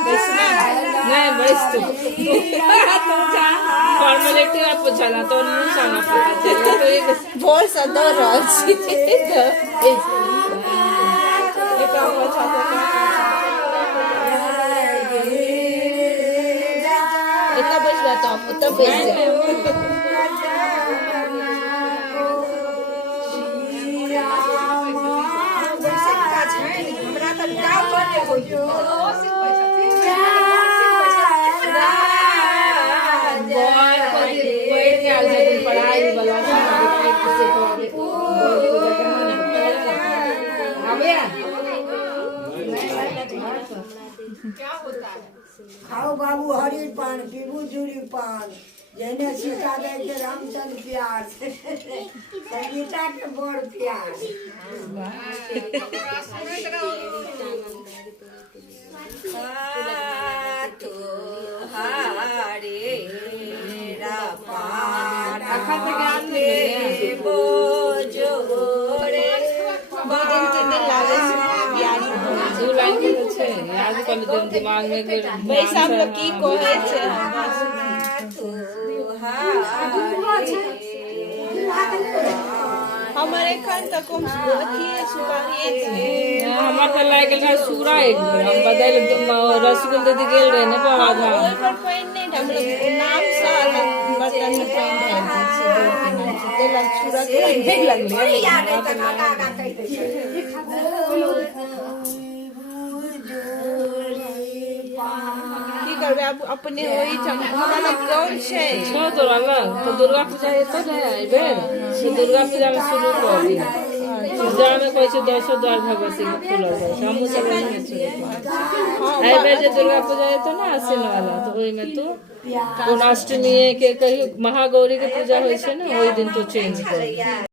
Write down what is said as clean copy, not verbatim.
नाही बस तू फॉर्मॅलिटी पूछला तो नहीं सांगा पता चला तो एक बोल सदा राजी इतना बच जाता हूँ उतना बच जाए पढ़ाई वाला खाओ बाबू हरी पान पीबू जूरी पान जैने सीता दे के रामचंद्र प्यार संगीता के बड़ प्यार दिमाग में पैसा हम लोग की कोहे छे हमारे खान तक हम किए सुपारी हमार तो लाग गेल सूरा एक हम बदल रसगुल दे गेल रहे ने बाबा ओइ पर पैन नहीं हम लोग नाम से अलग बर्तन में पैन है ते लग सुरा के नहीं लगले याद है तो काका कह दे की करबे अब अपने होई हमारा कौन छे छो तोरा ला तो दुर्गा पूजा हेतो ने आइबे से दुर्गा पूजा में शुरू कर दी पूजा में कोई से 200 द्वार भगवती के फूल हो जाए हमहु सब नहीं छे आइबे जे दुर्गा पूजा हेतो ना आसीन वाला तो ओई में तू कोनाष्टमी के कही महागौरी के पूजा होय छे ना ओई दिन तो चेंज कर